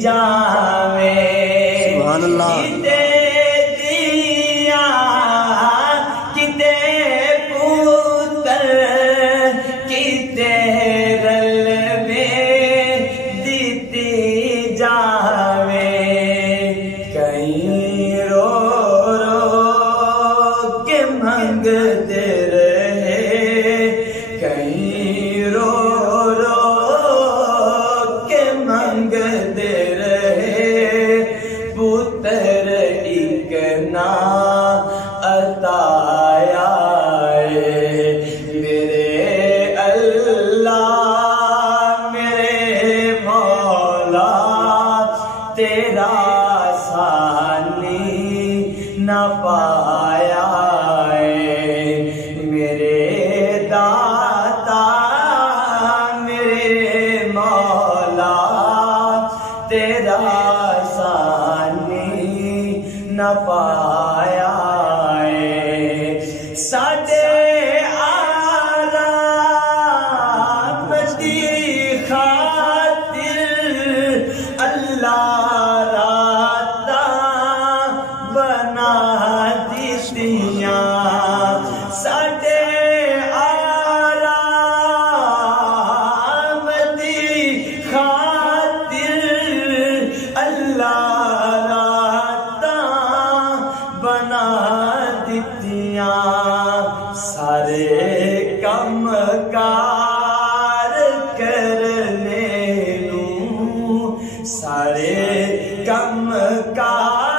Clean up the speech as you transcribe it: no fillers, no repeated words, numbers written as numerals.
जावे। सुभान अल्लाह। किते दिया किते पुत्र किते रलवे दीती जावे। कहीं रो रो के मंगते रहे, कहीं रो रो के मंगते रहे। पुत्र एक ना अताया मेरे अल्लाह मेरे मौला तेरा सानी न पाया। मेरे दाता मेरे मौला तेरा सानी न पाया। साडे आराम दी खातिर अल्लाह राता बना दितियां। साडे आराम दी खातिर अल्लाह राता बना दितियां। सारे कम कार करने नू, सारे कम कार